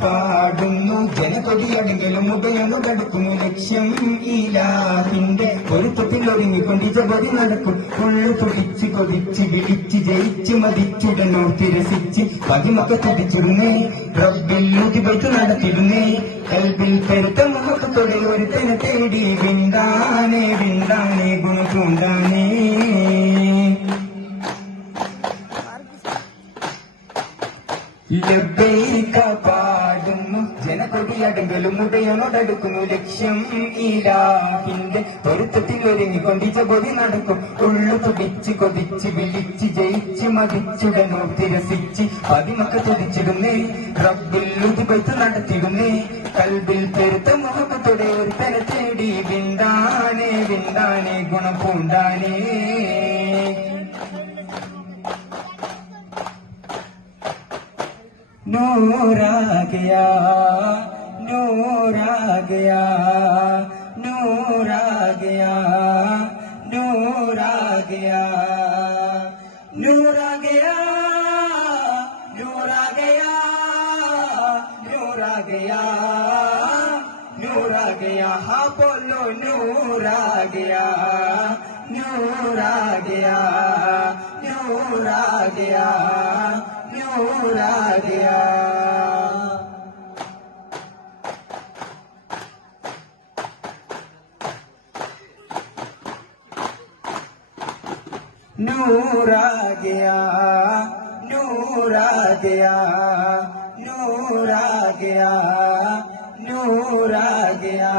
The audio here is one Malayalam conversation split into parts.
പാടുന്നു. ജനകൊടിയടങ്കലും ഉഭയൊന്നു തടുക്കുന്നു ലക്ഷ്യം ഇലാഹിന്റെ പൊരുത്തത്തിൽ ഒരുങ്ങിക്കൊണ്ട് ജപതി നടക്കും. ഉള്ളു തുടിച്ച് കൊതിച്ച് വിളിച്ച് ജയിച്ച് മതിച്ചുടനോ തിരസിച്ച് പതിമൊക്കെ തുടിച്ചിരുന്നേ റബ്ബിൽ ഉതിപൈത്ത് നടത്തിരുന്നേ കൽബിൽ പെരുത്ത മുഖത്തോടെ ഒരുത്തനെ തേടി വിണ്ടാനേ വിണ്ടാനേ ഗുണചൂണ്ടാനേ ലബ്ബൈക പാടുന്നു ജനകൊടിയടങ്കലും ഉടയനോടടുക്കുന്നു ലക്ഷ്യം ഇലാഹിന്റെ പൊരുത്തത്തിൽ ഒരുങ്ങിക്കൊണ്ടിച്ച പൊതി നടക്കും. ഉള്ളു തുടിച്ച് കൊതിച്ച് വിളിച്ച് ജയിച്ച് മതിച്ചുടനോ തിരസിച്ച് പതിമൊക്കെ തുടിച്ചിടുന്നേ റബ്ബിൽ ഉതിപത്ത് നടത്തിടുന്നേ. കൽബിൽ പെരുത്ത മുഖത്തോടെ ഒരുത്തനെ തേടി വിണ്ടാനേ വിണ്ടാനേ ഗുണം പൂണ്ടാനേ. नूर आ गया नूर आ गया नूर आ गया नूर आ गया नूर आ गया नूर आ गया नूर आ गया नूर आ गया हाँ बोलो नूर आ गया नूर आ गया नूर आ गया नूर आ गया ਨੂਰ ਆ ਗਿਆ ਨੂਰ ਆ ਗਿਆ ਨੂਰ ਆ ਗਿਆ ਨੂਰ ਆ ਗਿਆ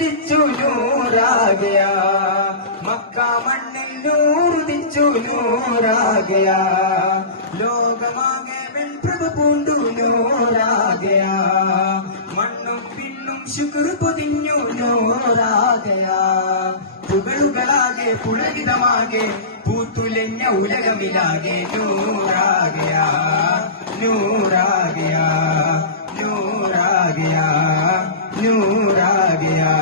തിരിച്ചു നൂറാകയ മക്ക മണ്ണിൽ നൂറുതിച്ചു നൂറാകയ ലോകമാകെ വെൺപ്രഭ പൂണ്ടു നൂറാകയ മണ്ണും പിന്നും ശുക്ർ പൊതിഞ്ഞു നൂറാകയ പുകളുകളാകെ പുളകിതമാകെ പൂത്തുലഞ്ഞ ഉലകമിലാകെ നൂറാകയ നൂറാകയ നൂറാകയ नूर आ गया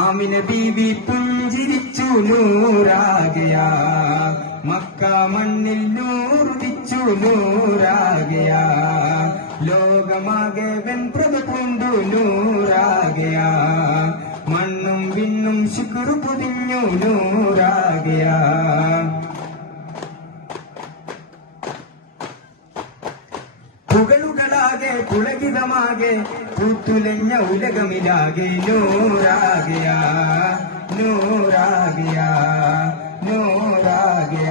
ആമിന ബീവി പുഞ്ചിരിച്ചു നൂറാകയ മക്ക മണ്ണിൽ നൂറുദിച്ചു നൂറാകയ ലോകമാകെ വെൺപ്രഭ കൊണ്ടു നൂറാകയ മണ്ണും വിണ്ണും ശുക്രു പൊതിഞ്ഞു നൂറാകയ പുകളുകളാകെ പുളകിതമാകെ പൂത്തുലഞ്ഞ ഉലകമിലാകെ നൂറാകിയ നൂറാകിയ നൂറാകിയ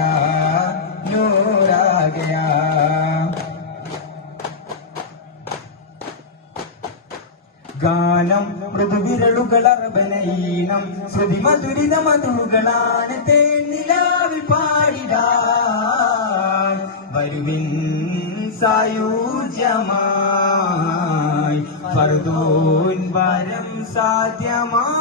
നൂറാകിയ. ഗാനം മൃദുവിരളുകളർബനീനം ശ്രുതി മധുരിത മധുകളാണ് തേനിലാവിൽ പാടിടാൻ. വരുവിൻ സായൂജ്യമായി ഫർദോൻ വരം സാധ്യമായി.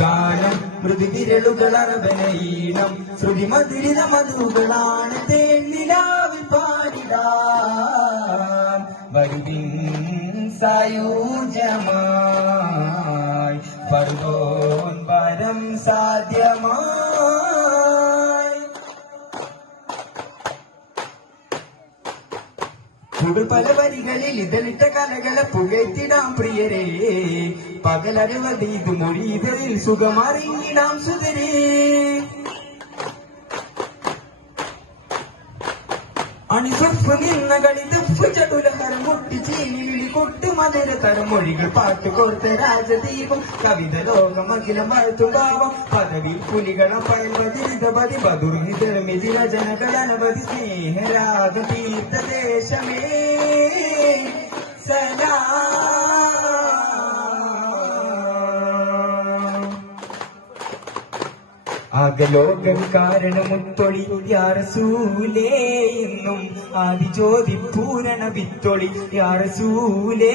ഗാനം മൃദുവിരളുകളർബനീനം ഈണം ശ്രുതിമതിരിത മധുകളാണ് തേന്നിലാവിൽ പാടിടാൻ. വരുവിൻ സായൂജ്യമായി ഫർദോൻ വരം സാധ്യമായി. പുതുപല വരികളിൽ ഇതിലിട്ട കലകളെ പുകഴ്ത്തിടാം പ്രിയരെ. പകലരവതി ഇത് മൊഴി ഇതിൽ സുഖമറിയിടാം സുതരേ അണിസുപ്പ് നിന്നകളിത് ചടുലഹരം മുട്ടി ചീനിവിളി കൊട്ടു മധുര തരമൊഴികൾ പാട്ട് കോർത്ത രാജദീപം കവിത ലോകം അഖിലം വാഴ്ത്തുണ്ടാവാം പദവി പുലികളം പയൽവതിരിതപതി ബദുർഹിതരമിതി രചനകൾ അനവധി സ്നേഹരാഗ തീർത്ഥദേശമേ സലാം. ആകലോകാരണമുത്തൊളി യാറസൂലേ എന്നും ആദിജ്യോതി പൂരണ വിത്തൊളി യാറസൂലേ.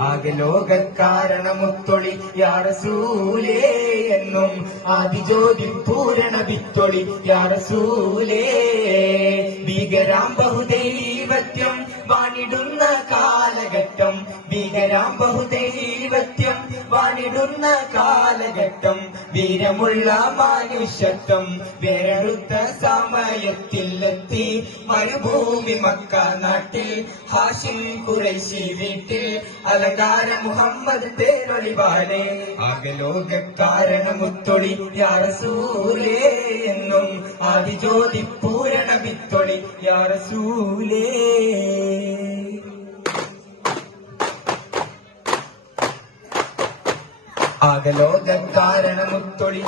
ആകലോകാരണമുത്തൊളി യാറസൂലേ എന്നും ആദിജ്യോതി പൂരണ വിത്തൊളി യാറസൂലേ. ഭീകരാം ബഹുദൈവത്യം വാണിടുന്ന കാലഘട്ടം ഭീകരാം ബഹുദൈവത്യം വാണിടുന്ന കാലഘട്ടം വീരമുള്ള മനുഷ്യത്വം വേറെടുത്ത സമയത്തിൽ എത്തി മരുഭൂമി മക്ക നാട്ടിൽ ഹാഷിം കുറേശി വീട്ടിൽ അലങ്കാര മുഹമ്മദ് പേരൊളിവാലെ ആകലോക കാരണമുത്തൊളി യാറസൂലേ എന്നും ആദിജ്യോതി പൂരണ വിത്തൊളി യാറസൂലേ. ആകലോക കാരണമുത്തൊളി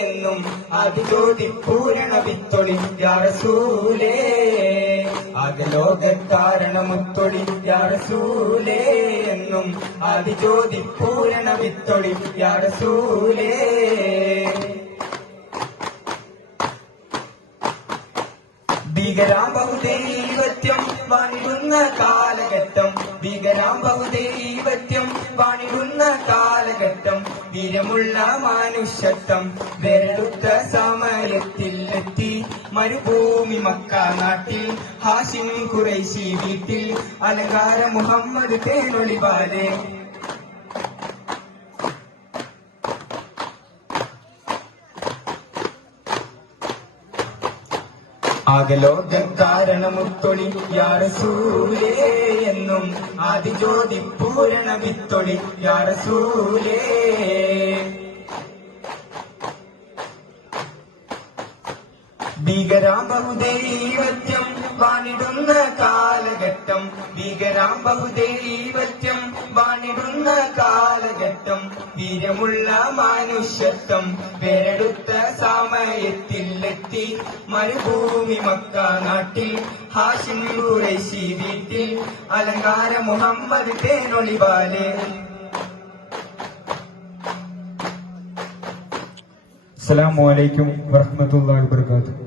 എന്നും അതിജ്യോതി പൂരണ വിത്തൊളി യാറസൂലേ ആകലോക കാരണമുത്തൊളി യാറസൂലേ എന്നും അതിജ്യോതി പൂരണ വിത്തൊളി യാറസൂലേ ഭീകരാം ബഹുദൈവത്യം വാണിടുന്ന കാലഘട്ടം ഭീകരാം ബഹുദൈവത്യം വാണിടുന്ന കാലഘട്ടം വീരമുള്ള മനുഷ്യത്വം വെറുത്ത സമയത്തിൽ എത്തി മരുഭൂമി മക്ക നാട്ടിൽ ഹാഷിം കുറേശി വീട്ടിൽ. അലങ്കാര മുഹമ്മദ് തേനൊളിവാലെ ആകലോക കാരണമുത്തൊളി യാറസൂലേ എന്നും ആദിജ്യോതി പൂരണ വിത്തൊളി യാറസൂലേ. ഭീകരാം വാണിടുന്ന കാലഘട്ടം ഭീകരാം ബഹുദൈവത്യം വാണിടുന്ന കാലഘട്ടം വീരമുള്ള മനുഷ്യത്വം വേരെടുത്ത സമയത്തിൽ മരുഭൂമി മക്ക നാട്ടിൽ ഹാഷിം ഖുറൈശി വീട്ടിൽ അലങ്കാര മുഹമ്മദ് തേനൊളിവാൽ അസ്സലാമു അലൈക്കും വറഹ്മത്തുള്ളാഹി വബറകാതുഹു.